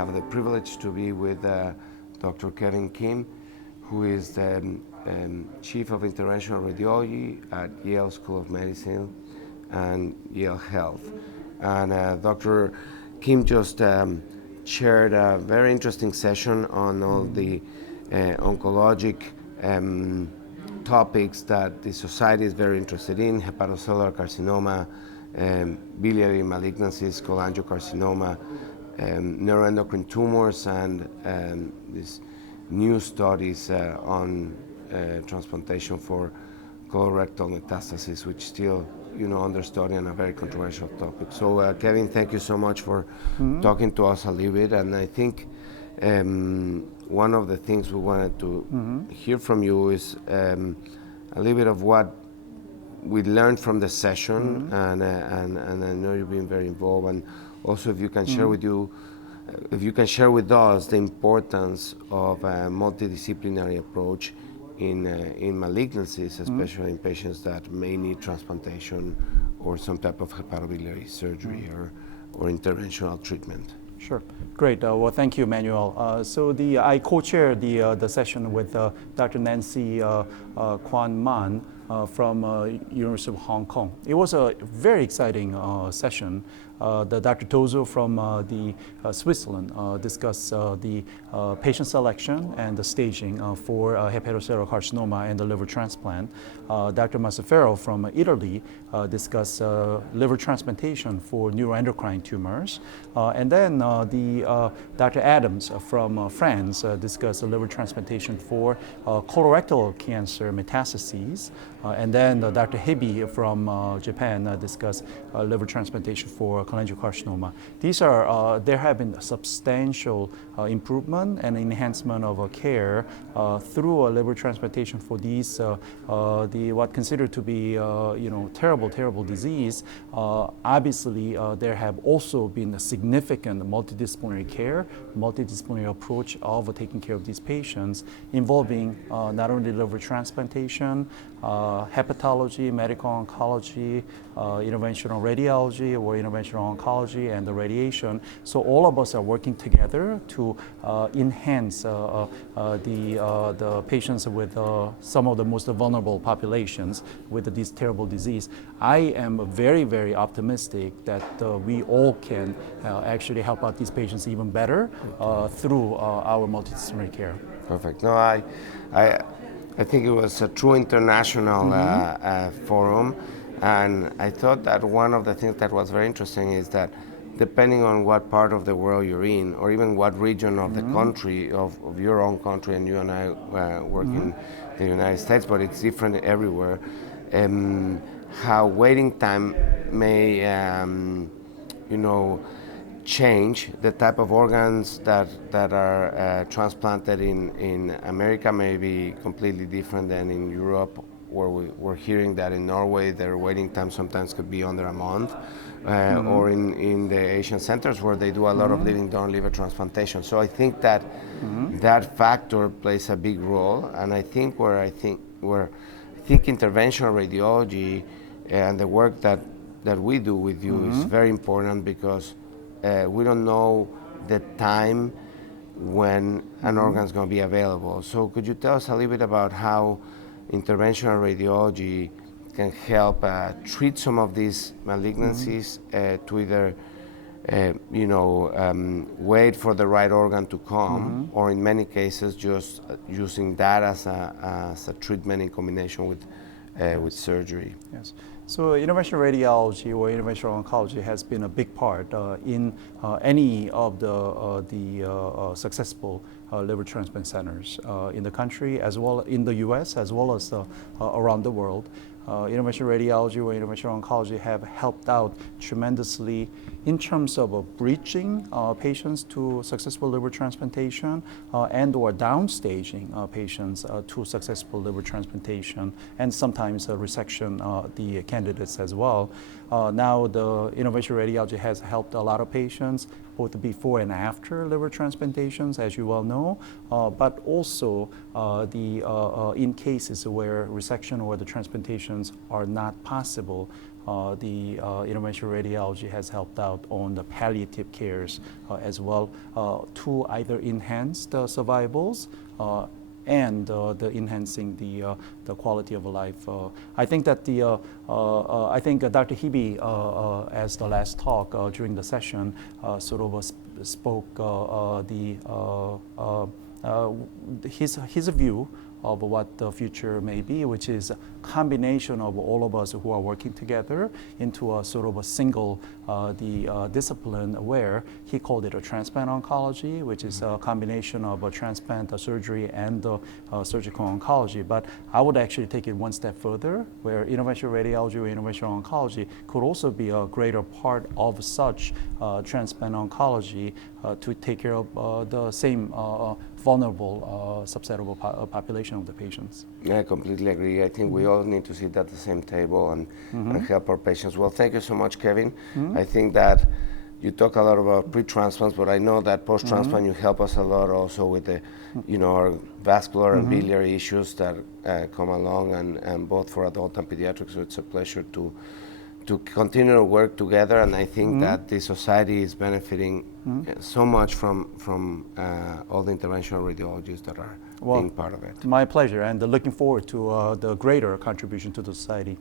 have the privilege to be with Dr. Kevin Kim, who is the Chief of Interventional Radiology at Yale School of Medicine and Yale Health. And Dr. Kim just shared a very interesting session on all the oncologic topics that the society is very interested in: hepatocellular carcinoma, biliary malignancies, cholangiocarcinoma, neuroendocrine tumors, and these new studies on transplantation for colorectal metastasis, which still, under study and a very controversial topic. So, Kevin, thank you so much for talking to us a little bit. And I think one of the things we wanted to hear from you is a little bit of what we learned from the session, and I know you've been very involved. And also, if you can share with us the importance of a multidisciplinary approach in malignancies, especially in patients that may need transplantation or some type of hepatobiliary surgery or interventional treatment. Sure. Great. Well, thank you, Manuel. So I co-chaired the session with Dr. Nancy Kwan Man from University of Hong Kong. It was a very exciting session. Dr. Tozo from Switzerland discussed the patient selection and the staging for hepatocellular carcinoma and the liver transplant. Dr. Masafero from Italy discussed liver transplantation for neuroendocrine tumors. And then Dr. Adams from France discussed liver transplantation for colorectal cancer metastases. And then Dr. Hibi from Japan discussed liver transplantation for cholangiocarcinoma. There have been substantial improvement and enhancement of care through a liver transplantation for these what considered to be terrible disease. Obviously, there have also been a significant multidisciplinary care, multidisciplinary approach of taking care of these patients, involving not only liver transplantation, hepatology, medical oncology, interventional radiology or interventional oncology, and the radiation. So all of us are working together to enhance the patients with some of the most vulnerable populations with this terrible disease. I am very, very optimistic that we all can actually help out these patients even better through our multidisciplinary care. Perfect. No, I think it was a true international forum, and I thought that one of the things that was very interesting is that depending on what part of the world you're in, or even what region of the country, of your own country, and you and I work in the United States, but it's different everywhere, how waiting time may, change. The type of organs that are transplanted in America may be completely different than in Europe, where we're hearing that in Norway their waiting time sometimes could be under a month, or in the Asian centers where they do a lot of living donor liver transplantation. So I think that that factor plays a big role, and I think interventional radiology and the work that we do with you is very important, because we don't know the time when an organ is going to be available. So could you tell us a little bit about how interventional radiology can help treat some of these malignancies, to either wait for the right organ to come, or in many cases just using that as a treatment in combination with surgery? Yes. So interventional radiology or interventional oncology has been a big part in any of the successful liver transplant centers in the country, as well in the U.S., as well as around the world. Interventional radiology or interventional oncology have helped out tremendously in terms of bridging patients to successful liver transplantation and or downstaging patients to successful liver transplantation, and sometimes resection the candidates as well. Now the interventional radiology has helped a lot of patients both before and after liver transplantations, as you well know, but also in cases where resection or the transplantations are not possible, the interventional radiology has helped out on the palliative cares as well to either enhance the survivals and the enhancing the quality of life. I think that I think Dr. Hebe, as the last talk during the session, sort of spoke his view of what the future may be, which is a combination of all of us who are working together into a sort of a single discipline where he called it a transplant oncology, which is a combination of a transplant surgery and surgical oncology. But I would actually take it one step further, where interventional radiology or interventional oncology could also be a greater part of such transplant oncology to take care of the same vulnerable subset of a population of the patients. Yeah, I completely agree. I think we all need to sit at the same table and help our patients. Well, thank you so much, Kevin. I think that you talk a lot about pre-transplants, but I know that post-transplant you help us a lot also with the, our vascular and biliary issues that come along, and both for adult and pediatrics. So it's a pleasure to continue to work together, and I think that the society is benefiting so much from all the interventional radiologists that are being part of it. My pleasure, and looking forward to the greater contribution to the society.